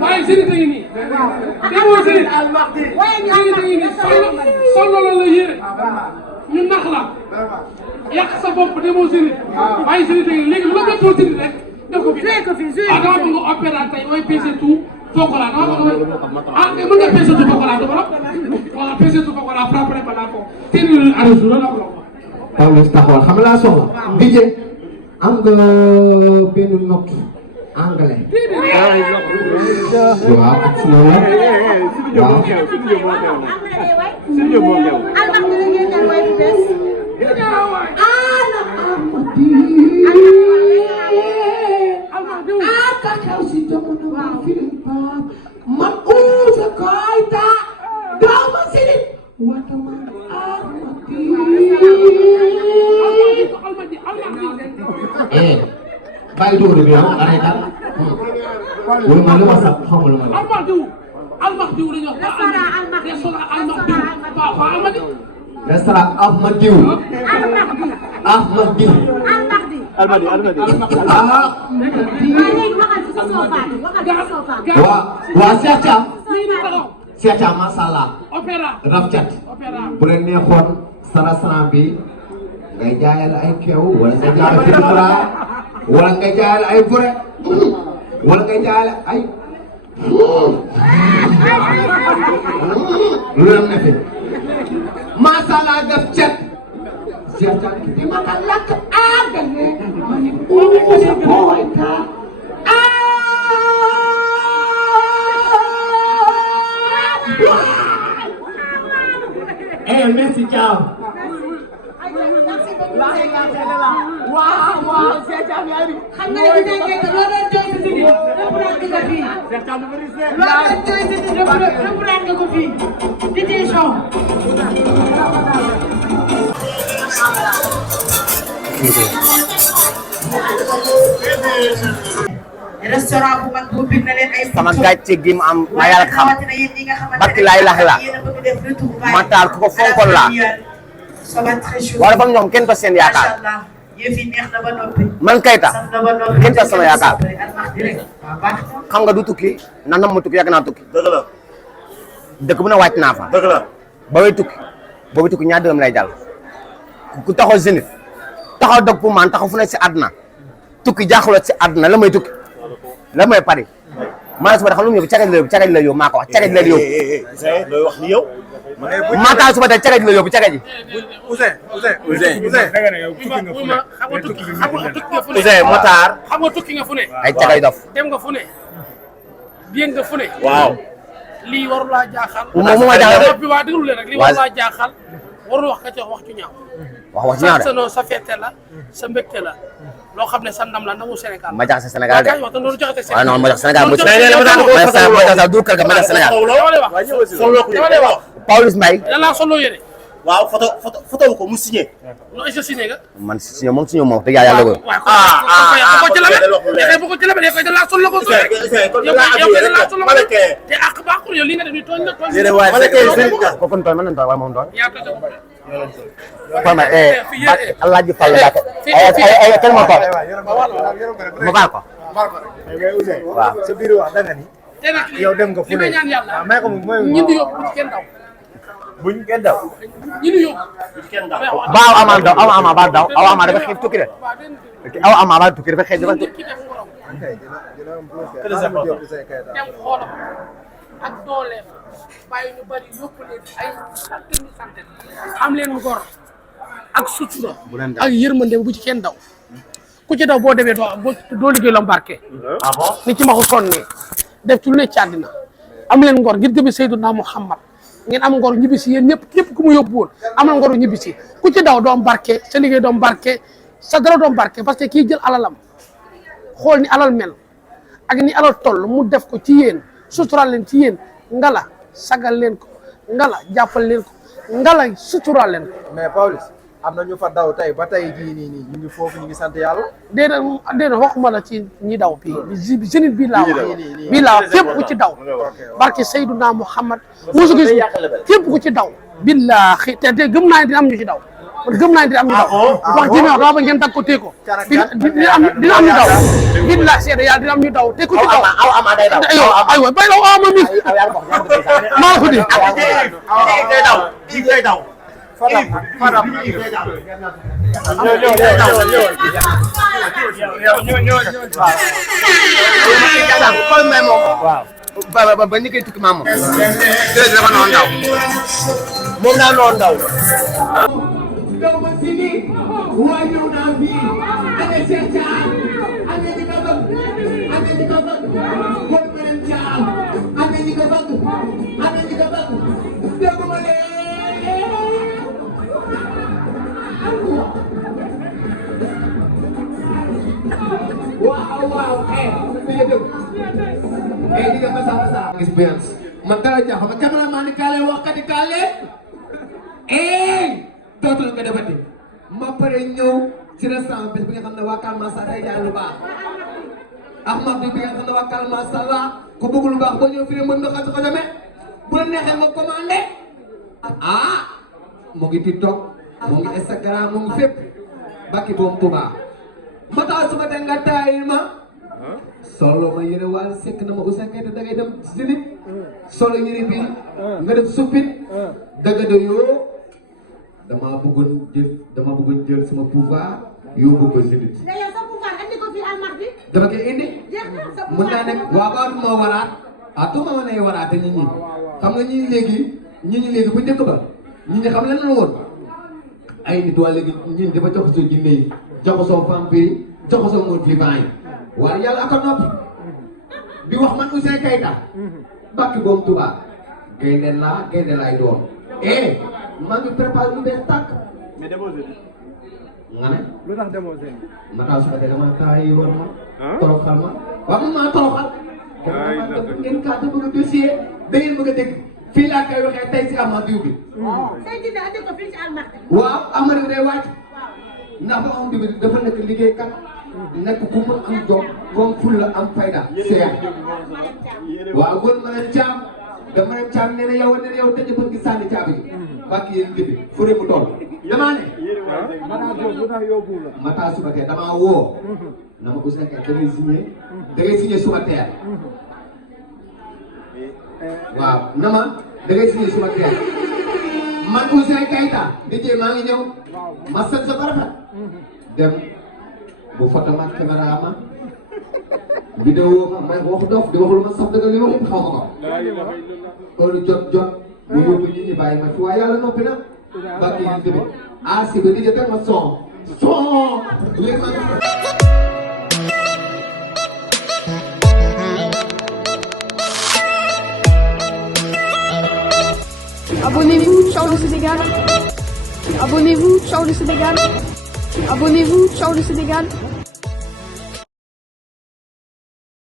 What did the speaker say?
waaye Serigne tey nii demoo Serigne solo la yére ñu nax la yàq sa bopp demoo Serigne waaye Serigne tey léegi lu la méttoo Serigne rek def ko fi dama bëgg nga opéra tey mooy peser tout Pokola dama bëgg mën nga peser tout Pokola du ko wala peser tout Pokola frappé ba naa ko tenir arrêté la ko Pawlish taxawal xam laa soxla DJ am nga benn note anglais waaw ak si noonu bàyyi dugub bi yow arrêté wala man lu ma sax xamul lu ma Almadiou la ñu wax restaurant Almadiou waa Cheikh Thiam masha Allah rafet bu leen neexoon sa restaurant bi ngay jaayal ay kew wala nga jaayal fitra wala nga jaayal ay fure wala nga jaayal ay lu leen ne fi masha Allah def cet Cheikh Thiam di ma ka lakk àggale ma ni sa boy ka merci ciao waaw Cheikh Thiam yaa ngi xam nga ni dinañ koy loo doon jooy si digg reprendre nga fii Cheikh Thiam dafa risqué loo doon jooy si digg reprendre nga ko fii DJ Show restaurant bu mag bu bind na leen ay sama gàcce gi mu am ma yàlla xam barki laay lax la Matar ku ko fonkoon la wala fam ñoom kenn to seen yaakaar man Keita kenn to sama yaakaar xam nga du tukki na nam ma tukki yàgg naa tukki dëgg la dëkk bu ne wàcc naa fa dëgg la ba way tukki boobu tukki ñaar dërëm lay jàll ku taxaw Zénith taxaw dog pour man taxaw fu ne si àdduna tukki jaaxuloo si àdduna la may tukki la may pari maa suba xam lu mu yóbbu cagaj la yóbbu maa ko wax cagaj la yóbbu looy wax ni yow Matar suba tey cagaj la yóbbu cagaj yi Ousseyn Matar xam nga tukki nga fu ne ay cagaj dof dem nga fu ne bien nga fu ne waaw lii warul laa jaaxal moom ma jaaxal bi waa déglu leen rek lii warul laa jaaxal warul wax ka ci wax ci ñaaw wax ci ñaaw de sa non sa fête la sa mbégte la loo xam ne sa ndam la ndamu Sénégal ma jaxase Sénégal de wax loolu jaxase waaw non ma jaxase Sénégal ma jaxase du kër ga ma jaxase Sénégal dama lay wax Pawlish Mbaye da laa solo yére waaw photo ko mu signé non est-ce que signé nga man signé moom signé moom dëgg yàlla ko ko ci la bu ko ci la koy da laa solo ko so yow da laa solo ko te ak baaxul yow li nga def ni tooñ na tooñ ko kon tooñ man tooñ waaye moom tooñ yaa tooñ kon ma Alaaji Fall la ay kenn moo toog mu baal ko waaw sa biir wax danga ni yow dem nga fu ne ñaan yàlla may ko ñi di yóbbu bu ci kenn daw buñ kenn daw ñi di yóbbu baaw ama daw aw ama ba daw aw ama dafa xiif tukki de aw ama ba tukki dafa xiif dafa tukki dem xoolam ak dooleem bàyyi ñu bari yóbbu leen ay santé am leen ngor ak sutura ak yërmande bu ci kenn daw ku ci daw boo demee doo liggéey la mbarke ni ci maxu sonne def ci lu ne ci àddina am leen ngor ngir jëme Seydina Muhammad ngeen am ngor ñibbi si yéen ñëpp ku mu yóbbu woon am na ngoru ñibbi si ku ci daw doom barke sa liggéey doom barke sa dara doom barke parce que kii jël alalam xool ni alal mel ak ni alal toll mu def ko ci yéen sutural leen ci yéen ngala sagal leen ko ngala jàppal leen ko ngala sutural leen ko. mais Pawlish am na ñu fa daw tey ba tey jii nii ñu ngi foofu ñu ngi sant yàlla. déedéet waxuma la ci ñi daw bii Zénith bii laa wax bii laa wax fépp ku ci daw barke Seydina Muhammad musu gis fépp ku ci daw billaahi te gëm naa ne dina am ñu ci daw man gëm naa ne dina am ñu daw wax ji ma wax ba ngeen tag ko téye ko dina am ñu daw billaahi seede yàlla dina am ñu daw te ku ci daw aw ama day daw aywa bay law ama mi maa ko di day daw day daw Fadam ba ni koy tukki maam moom dafa noon daw moom daa noon daw daw ba sini waa ñëw naa fii ane Cheikh Thiam ane ñi ko bëgg ane ñi ko bëgg kon beneen Thiam ane ñi ko bëgg ane ñi ko bëgg dégguma leen waaw waaw di nga masa experience man dara jaaxal ma cameraman ni kaale wax kati kaale dootul nga defati ma pare ñëw ci restaurant bés bi nga xam ne waa Kal Massa day jaay lu baax Ahmad bi nga xam ne waa Kal Massa la ku bëgg lu baax boo ñëw fii mën nga xas xajame bu la neexee nga commandé mu ngi TikTok mu ngi Instagram mu ngi fépp bakki boom Touba ma tax suba de nga taayil ma solo ma yére waal sekk na ma Ouzin Keita dangay dem Zénith solo yére bi nga def suppit dëgg de yoo dama bëggoon jël sama pouvoir yóbbu ko Zénith nga yow sa pouvoir andi ko fi Almadi dama koy indi mën naa nekk waaw ba ma waraat tout ma nay waraate nit ñi xam nga ñi léegi bu njëkk ba ñi xam lan la woon ay nit waa léegi ñun dafa jox soo jinne yi jox soo vampire yi jox soo mot vivant yi waaye yàlla aka noppi di wax man Ouzin Keita bakki boobu Touba gaynde laay doon maa ngi préparé lu bees tàkk mais demoo Zénith. nga ne lu tax demoo Zénith. ma taw su ko dama taay war ma toroxal ma waaw man maa toroxal ngeen carte bëgg a dossier da ngeen bëgg a dégg fii laa koy waxee tey si Amadou bi say jinne andi ko fii ci Almadi waaw Amadou day wàcc ndax ba am bi dafa nekk liggéeykat nekk ku mën am jom comme ful la am fayda seex waaw kon ma ne caam dama ne caam nee na yow tëj bëgg sànni caabi ji bàkk yéen dibi fure mu toll damaa ne Matar suba teel damaa woo na ma Ouzin Keita da ngay signé suba teel waaw na ma da ngay signé suba teel man Ouzin Keita DJ maa ngi ñëw ma sant sa barafet dem bu photo ma caméra ma vidéo ma may wax dof di wax lu ma sax dëgg li wax xaw ma ko heure jot mu yóbbu nit ñi bàyyi ma fi waaye yàlla noppi na bàkk yi ñu demee si ba DJ teg ma son léegi ma Abonnez-vous, ciao le Sénégal. Abonnez-vous, ciao le Sénégal. Abonnez-vous, ciao le Sénégal.